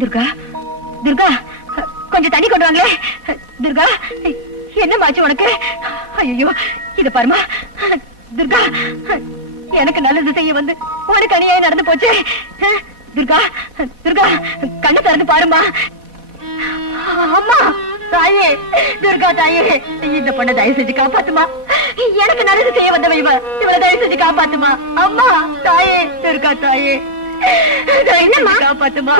துர்கா துர்கா கொஞ்சம் தண்ணி கொண்டு வாங்களே. துர்கா என்ன மாச்சு உனக்கு? ஐயோ இத பாருமா துர்கா, எனக்கு நல்லது செய்ய வந்து உனக்கு அநியாயம் நடந்து போச்சு. துர்கா துர்கா கண்ணை திறந்து பாருமா. அம்மா தாயே, துர்கா தாயே, இந்த பொண்ணை தயவு செஞ்சு காப்பாத்துமா. எனக்கு நல்லது செய்ய வந்தவ இவளை தயவு செஞ்சு காப்பாத்துமா. அம்மா தாயே, துர்கா தாயே, காப்பாத்துமா.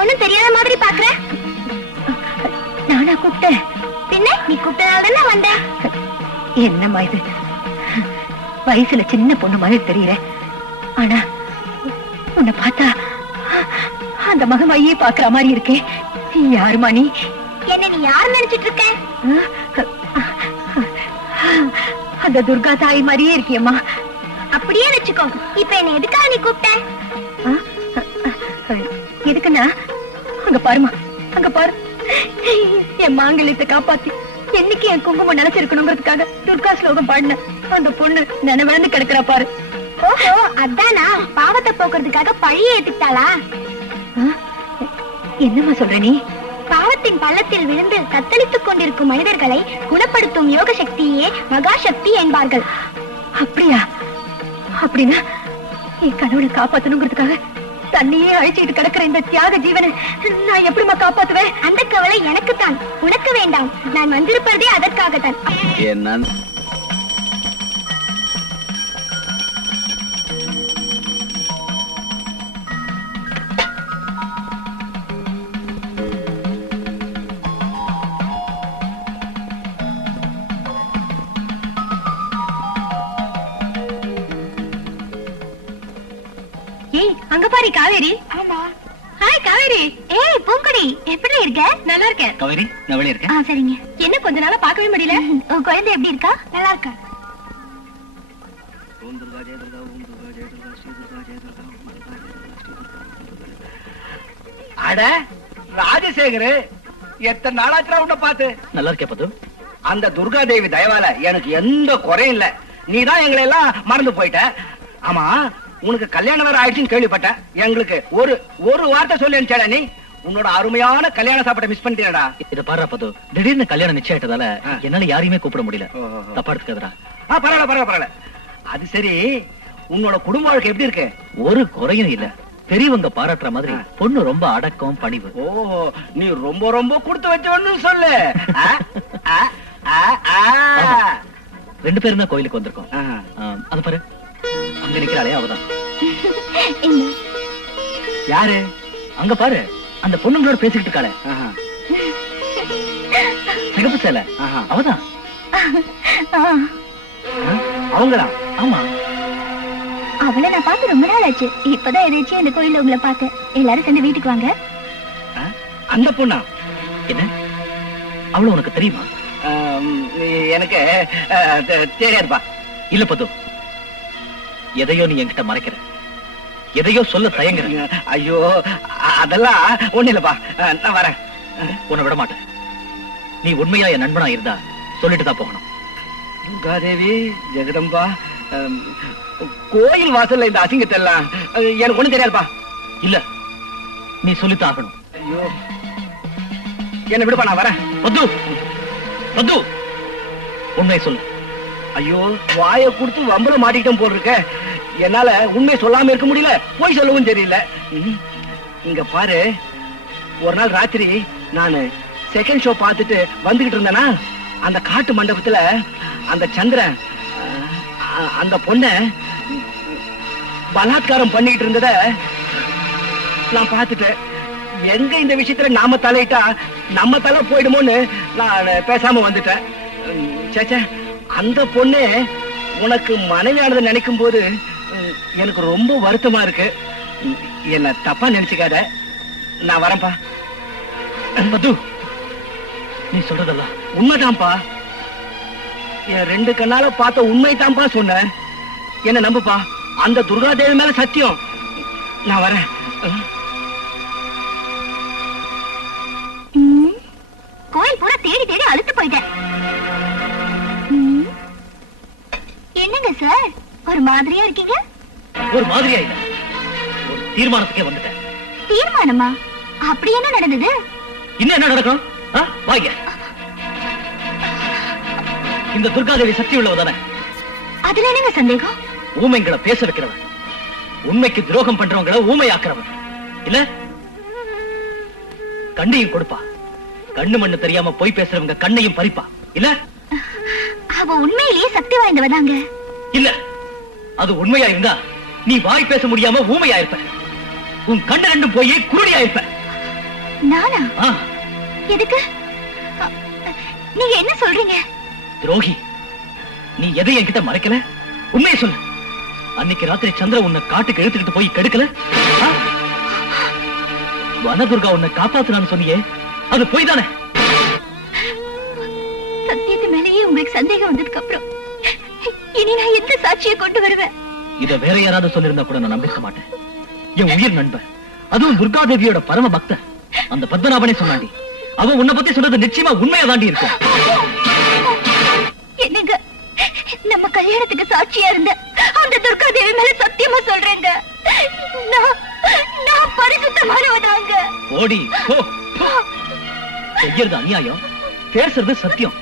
ஒண்ணும் தெரியாத மாதிரி பாக்குற. நானா கூப்பிட்டேன்? பின்ன நீ கூப்பிட்டதால வந்த. என்னம்மா இது, வயசுல சின்ன பொண்ணு மாதிரி தெரியல, ஆனா உன்னை பார்த்தா அந்த மகமாயே பாக்குற மாதிரி இருக்கே. யாருமா நீ? என்ன நீ யாரு நினைச்சிட்டு இருக்க? அந்த துர்கா தாய் மாதிரியே இருக்கியம்மா. அப்படியே வச்சுக்கோ. இப்ப என்ன எதுக்காக நீ கூப்பிட்ட? எதுக்குன்னா, அங்க பாருமா, அங்க பாரு, என் மாங்கல்யத்தை காப்பாத்தி என்னைக்கு என் குங்குமம் நினைச்சிருக்கணுங்கிறதுக்காக துர்கா ஸ்லோகம் பாடின அந்த பொண்ணு நினைவிழந்து கிடக்குறா பாரு. ஓஹோ, அதானா பாவத்தை போக்குறதுக்காக பழிய ஏத்துக்கிட்டாளா? என்னம்மா சொல்ற நீ? பாவத்தின் பள்ளத்தில் விழுந்து தத்தளித்துக் கொண்டிருக்கும் மனிதர்களை குணப்படுத்தும் யோக சக்தியே மகாசக்தி என்பார்கள். அப்படியா? அப்படின்னா என் கணவனை காப்பாத்தணுங்கிறதுக்காக தண்ணியே அழிச்சுட்டு கிடக்கிற இந்த தியாக ஜீவனை நான் எப்படிமா காப்பாத்துவேன்? அந்த கவலை எனக்கு தான், உனக்கு வேண்டாம். நான் வந்திருப்பதே அதற்காகத்தான். ஏய், அங்க பாரு காவேரி. ஆமா. ஹாய் காவேரி. ஏய் பூங்குடி, எப்படி இருக்க? நல்லா இருக்கேன் காவேரி. நான் வெளியே இருக்கேன். சரிங்க. என்ன கொஞ்ச நாளா பார்க்கவே முடியல. உன் குழந்தை எப்படி இருக்கா? நல்லா இருக்கா? அட ராஜசேகர், எத்தனை நாளாச்சுடா உன்னை பார்த்து. நல்லா இருக்கே பது. அந்த துர்கா தேவி தயவால எனக்கு எந்த குறையும் இல்ல. நீதான் எங்களை எல்லாம் மறந்து போயிட்ட. ஆமா, உனக்கு கல்யாணம் வேற ஆயிடுச்சுன்னு கேள்விப்பட்டேன். எங்களுக்கு ஒரு ஒரு வார்த்தை சொல்லி அனுப்பிச்சா நீ. உன்னோட அருமையான கல்யாண சாப்பாட்டை மிஸ் பண்ணிட்டேடா. இத பாரு பது, திடீர்னு கல்யாணம் நிச்சயம் ஆயிட்டதால என்னால யாரையுமே கூப்பிட முடியல. தப்பா எடுத்துக்காதடா. பரவாயில்ல பரவாயில்ல பரவாயில்ல. அது சரி, உன்னோட குடும்ப வாழ்க்கை எப்படி இருக்கு? ஒரு குறையும் இல்ல. பெரியவங்க பாராட்டுற மாதிரி பொண்ணு ரொம்ப அடக்கம் பணிவு. ஓ, நீ ரொம்ப ரொம்ப கொடுத்து வச்சவன்னு சொல்லு. ரெண்டு பேரும் தான் கோயிலுக்கு வந்திருக்கோம். அது பாரு, அங்க நிக்கிறாளே அவதான். யாரு? அங்க பாரு, அந்த பொண்ணுங்களோட பேசிக்கிட்டு இருக்காளே, சிகப்பு சேலை, அவதான். அவங்களா? ஆமா. அவளை நான் பார்த்து ரொம்ப நாள் ஆச்சு. இப்பதான் எதாச்சும் இந்த கோயில்ல உங்களை பார்த்தேன். எல்லாரும் சேர்ந்து வீட்டுக்கு வாங்க. அந்த பொண்ணா? என்ன, அவள உனக்கு தெரியுமா? எனக்கு தெரியாதுப்பா. இல்ல பது, எதையோ நீ என்கிட்ட மறைக்கிற, எதையோ சொல்ல தயங்குற. ஐயோ, அதெல்லாம் ஒண்ணு இல்லப்பா. நான் வரேன். உன்னை விட மாட்டேன். நீ உண்மையா என் நண்பனா இருந்தா சொல்லிட்டு தான் போகணும். துர்காதேவி, ஜெகதம்பா, கோயில் வாசல்ல இந்த அசிங்கத்தை எல்லாம் எனக்கு ஒண்ணும் தெரியாதுப்பா. இல்ல, நீ சொல்லித்தான் ஆகணும். ஐயோ, என்ன விடுப்பா, நான் வரேன். பத்து பத்து, உண்மையை சொல்லு. ஐயோ, வாயை கொடுத்து வம்பல மாட்டிக்கிட்டோம் போல் இருக்க. என்னால உண்மை சொல்லாம இருக்க முடியல, போய் சொல்லவும் தெரியல. இங்க பாரு, ஒரு நாள் ராத்திரி நானு செகண்ட் ஷோ பார்த்துட்டு வந்துகிட்டு இருந்தேனா, அந்த காட்டு மண்டபத்துல அந்த சந்திரன் அந்த பொண்ண பலாத்காரம் பண்ணிட்டு இருந்தத நான் பார்த்துட்டேன். எங்க இந்த விஷயத்துல நாம தலையிட்டா நம்ம தலை போயிடுமோன்னு நான் பேசாம வந்துட்டேன். சேச்சே, அந்த பொண்ணு உனக்கு மனைவியானதை நினைக்கும் போது எனக்கு ரொம்ப வருத்தமா இருக்கு. என்ன தப்பா நினைச்சுக்காத, நான் வரேன்பா. மது, நீ சொல்றதெல்லாம் உண்மைதான்ப்பா. என் ரெண்டு கண்ணால பார்த்த உண்மைதான்ப்பா சொன்ன. என்ன நம்புப்பா, அந்த துர்காதேவி மேல சத்தியம். நான் வரேன். கோயில் பூரா தேடி தேடி அழுத்து போயிட்டேன். என்னங்க சார் ஒரு மாதிரியா இருக்கீங்க? ஒரு மாதிரியா இல்ல, ஒரு தீர்மானத்துக்கே வந்துட்டேன். தீர்மானமா? அப்படி என்ன நடந்தது? இன்னும் என்ன நடக்கும்? வாங்க. இந்த துர்காதேவி சக்தி உள்ளவதானே? அதுல என்னங்க சந்தேகம்? ஊமைங்களை பேச வைக்கிறவன், உண்மைக்கு துரோகம் பண்றவங்களை ஊமையாக்குறவன் இல்ல. கண்ணையும் கொடுப்பா, கண்ணு மண்ணு தெரியாம போய் பேசுறவங்க கண்ணையும் பறிப்பா இல்ல. அவ உண்மையிலேயே சக்தி வாய்ந்தவதாங்க. இல்ல, அது உண்மையா இருந்தா நீ வாய் பேச முடியாம ஊமையா இருப்ப, உன் கண்ணு ரெண்டும் போய் குருடியா இருப்ப. நானா? எதுக்கு? நீங்க என்ன சொல்றீங்க? துரோகி, நீ எதை என்கிட்ட மறைக்கல, உண்மையை சொல்லு. அன்னைக்கு ராத்திரி சந்திர உன்னை காட்டுக்கு இழுத்துக்கிட்டு போய் கெடுக்கல? வனதுர்கா உன்னை காப்பாத்துனான்னு சொன்னியே, அது போய் தானே? சத்தியத்து மேலேயே உங்களுக்கு சந்தேகம் வந்ததுக்கு அப்புறம் இனி நான் எந்த சாட்சியை கொண்டு வருவேன்? இத வேற யாராவது சொல்லிருந்தா கூட நான் நம்பிக்க மாட்டேன். என் உயிர் நண்பன், அதுவும் துர்காதேவியோட பரம பக்தன் அந்த பத்மநாபனே சொன்னாண்டி. அவன் உன்னை பத்தி சொல்றது நிச்சயமா உண்மையா தாண்டி இருக்கும். என்னங்க, நம்ம கல்யாணத்துக்கு சாட்சியா இருந்த அந்த துர்காதேவி மேல சத்தியமா சொல்றேங்க, நான் பரிசுத்தமானவதாங்க. ஓடி போ. செய்யறது அநியாயம், பேசுறது சத்தியம்.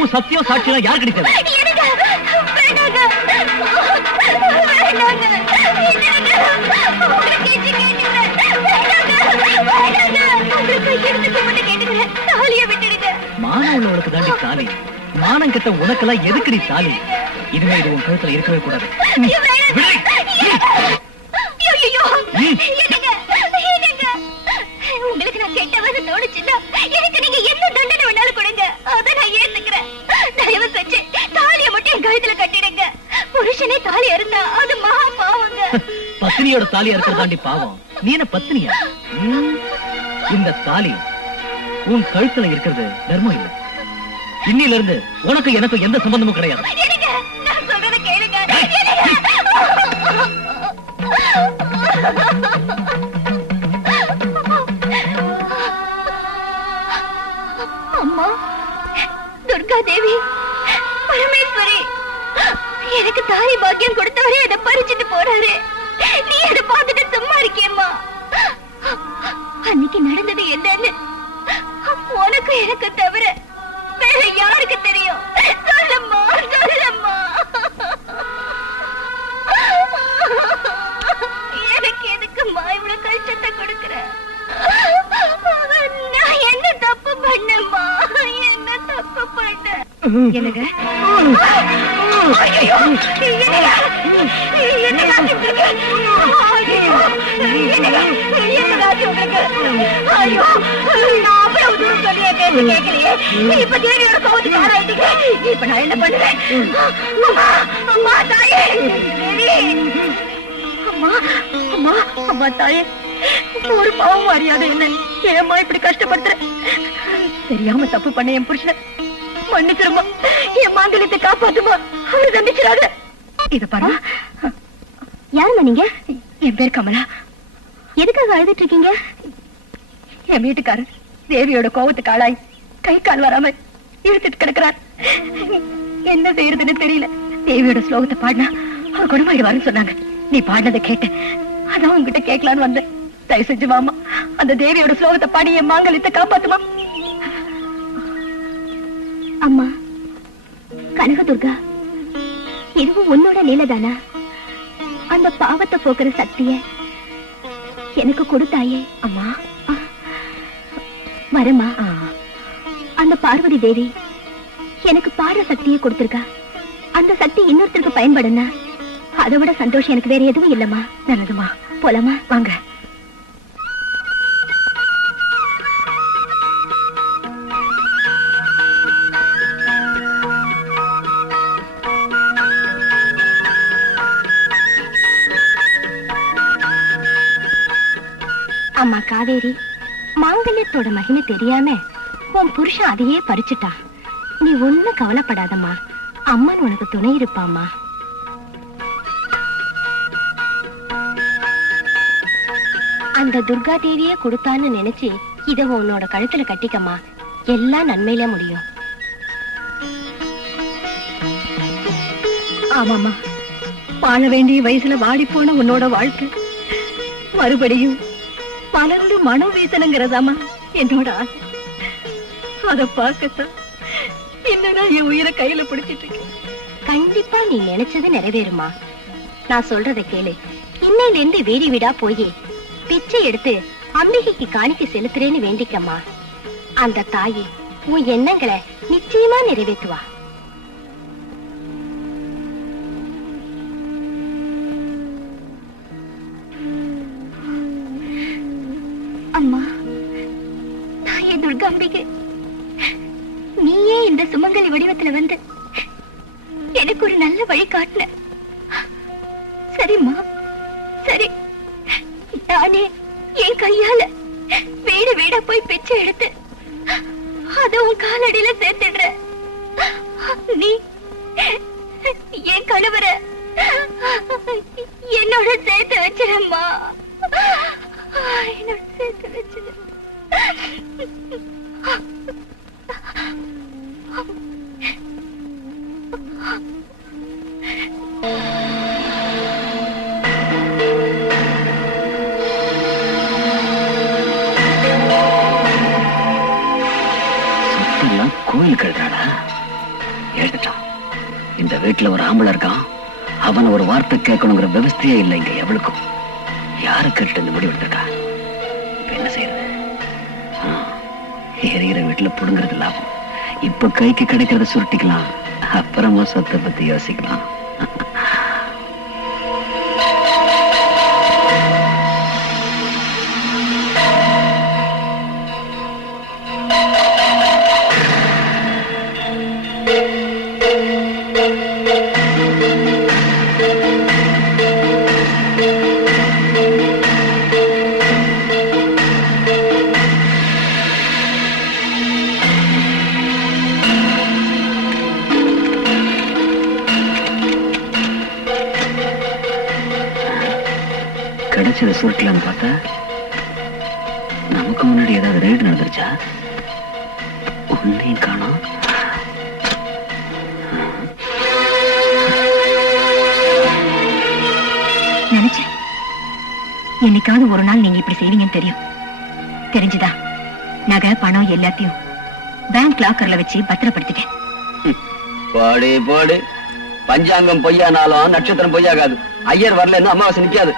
உன் சத்தியம் சாட்சியம் யார் கிடைச்சது? மானம் உள்ளவளுக்கு தாண்டி தாலி, மானம் கிட்ட உனக்கெல்லாம் எதுக்குடி தாலி? இனிமே இது உன் கழுத்துல இருக்கவே கூடாது. உங்களுக்கு நான் கெட்டவன்னு தோணுச்சுன்னா எனக்கு நீங்க என்ன தண்டனை வேணாலும் கொடுங்க, அதை நான் ஏத்துக்கிறேன். தயவு செஞ்சு தாலியை மட்டும் என் கழுத்துல கட்டிடுங்க. புருஷனே தாலி இருந்தா அது மகா பாவங்க. பத்தினியோட தாலியா இருக்கிறதாண்டி பாவம். நீ என்ன பத்தினியா? இந்த தாலி உன் கழுத்துல இருக்கிறது தர்மம் இல்ல. இன்னில இருந்து உனக்கு எனக்கு எந்த சம்பந்தமும் கிடையாது. நான் சொல்றத கேளுங்க. அம்மா, துர்காதேவி, பரமேஸ்வரி, எனக்கு தாலி பாக்கியம் கொடுத்தவரே அதை பறிச்சுட்டு போறாரு. நீ அதை பார்த்துட்டு சும்மா இருக்கியம்மா? அன்னைக்கு நடந்தது என்னன்னு உனக்கு எனக்கு தவிர வேற யாருக்கு தெரியும்? சொல்லம்மா, சொல்லம்மா. எனக்கு எதுக்கும்மா இவ்வளவு கஷ்டத்தை கொடுக்கிற? நான் என்ன தப்பு பண்ணம்மா? என்ன தப்பு பண்ண? என்னங்க? இப்ப தேவியோட கோவத்துக்கு ஆளாயிட்டீங்க. இப்ப நான் என்ன பண்ணுவேன்? அம்மா தாயே, அம்மா அம்மா அம்மா தாயே, ஒரு பாவம் அறியாத என்ன ஏம்மா இப்படி கஷ்டப்படுத்துற? தெரியாம தப்பு பண்ண என் புருஷனை மன்னிச்சிருமா, என் மாங்கல்யத்தை காப்பாத்துமா, அவரை தண்டிச்சிடாத. இத பாருமா. யாருமா நீங்க? என் பேர் கமலா. எதுக்காக அழுதுட்டு இருக்கீங்க? என் வீட்டுக்காரர் தேவியோட கோவத்துக்கு ஆளாய் கை கால் வராம இழுத்துட்டு கிடக்கிறார். என்ன செய்யறதுன்னு தெரியல. தேவியோட ஸ்லோகத்தை பாடினா அவர் குணமாயிடுவாருன்னு சொன்னாங்க. நீ பாடினதை கேட்டேன், அதான் உங்ககிட்ட கேட்கலான்னு வந்தேன். தயவு செஞ்சு வாமா, அந்த தேவியோட ஸ்லோகத்தை பாடி என் மாங்கல்யத்தை காப்பாத்துமா. அம்மா கனகதுர்கா, இதுவும் உன்னோட லீலதானா? அந்த பாவத்தை போக்குற சக்திய எனக்கு கொடுத்தாயே. அம்மா வரமா, அந்த பார்வதி தேவி எனக்கு பாடுற சக்தியை கொடுத்திருக்கா. அந்த சக்தி இன்னொருத்தருக்கு பயன்படுனா அதை விட சந்தோஷம் எனக்கு வேற எதுவும் இல்லம்மா. நல்லதுமா, போலாமா? வாங்க. அம்மா காவேரி, மாங்கல்யத்தோட மகிமை தெரியாம உன் புருஷன் அதையே பறிச்சுட்டா. நீ ஒண்ணும் கவலைப்படாதம்மா, அம்மன் உனக்கு துணை இருப்பாம்மா. அந்த துர்கா தேவியே கொடுத்தான்னு நினைச்சு இத உன்னோட கழுத்துல கட்டிக்கம்மா, எல்லாம் நன்மையில முடியும். ஆமாமா, வாழ வேண்டிய வயசுல வாடி போன உன்னோட வாழ்க்கை மறுபடியும் மலர்ந்து மனம் வீசணுங்கிறதாமா என்னோட ஆசை. அத பார்க்கத்தான் இன்னும் நான் என் உயிரை கையில பிடிச்சிட்டு இருக்கேன். கண்டிப்பா நீ நினைச்சது நிறைவேறுமா. நான் சொல்றத கேளு. இன்னையில இருந்து வீடி வீடா போய் பிச்சை எடுத்து அம்பிகைக்கு காணிக்கை செலுத்துறேன்னு வேண்டிக்கம்மா. அந்த தாயி உன் எண்ணங்களை நிச்சயமா நிறைவேற்றுவா. அம்மா, தாயே துர்காம்பிகை, நீயே இந்த சுமங்கலி வடிவத்துல வந்து எனக்கு ஒரு நல்ல வழி காட்டின. சரிம்மா, சரி. நானே என் கையால வீடு வீடா போய் பிச்சை எடுத்து அத உன் காலடியில சேர்த்துடுற. நீ என் கணவர என்னோட சேர்த்து வச்சிடம்மா, என்னோட சேர்த்து வச்சிட. சொத்தெல்லாம் கோயில் கழுறாடா. ஏழுட்டான். இந்த வீட்டுல ஒரு ஆம்பளை இருக்கான், அவன் ஒரு வார்த்தை கேட்கணுங்கிற விவஸ்தையே இல்லை இங்க எவளுக்கும். யாரு கேட்டு இந்த முடிவு எடுத்திருக்கா? இப்ப என்ன செய்யறது? எரிகிற வீட்டுல புடுங்கிறது லாபம். இப்ப கைக்கு கிடைக்கிறத சுருட்டிக்கலாம், அப்புறமா சொத்தை பத்தி யோசிக்கலாம். கிடைச்சதை சுருட்டலான்னு பார்த்தா நமக்கு முன்னாடி ஏதாவது ரைடு நடந்துருச்சா? ஒன்னையும் காணோம். நினைச்சேன் என்னைக்காவது ஒரு நாள் நீங்க இப்படி செய்வீங்கன்னு தெரியும். தெரிஞ்சுதா நகை பணம் எல்லாத்தையும் பேங்க் லாக்கர்ல வச்சு பத்திரப்படுத்திட்டேன். பாடு பாடு. பஞ்சாங்கம் பொய்யானாலும் நட்சத்திரம் பொய்யாகாது. ஐயர் வரலன்னு அமாவாசை நிக்காது.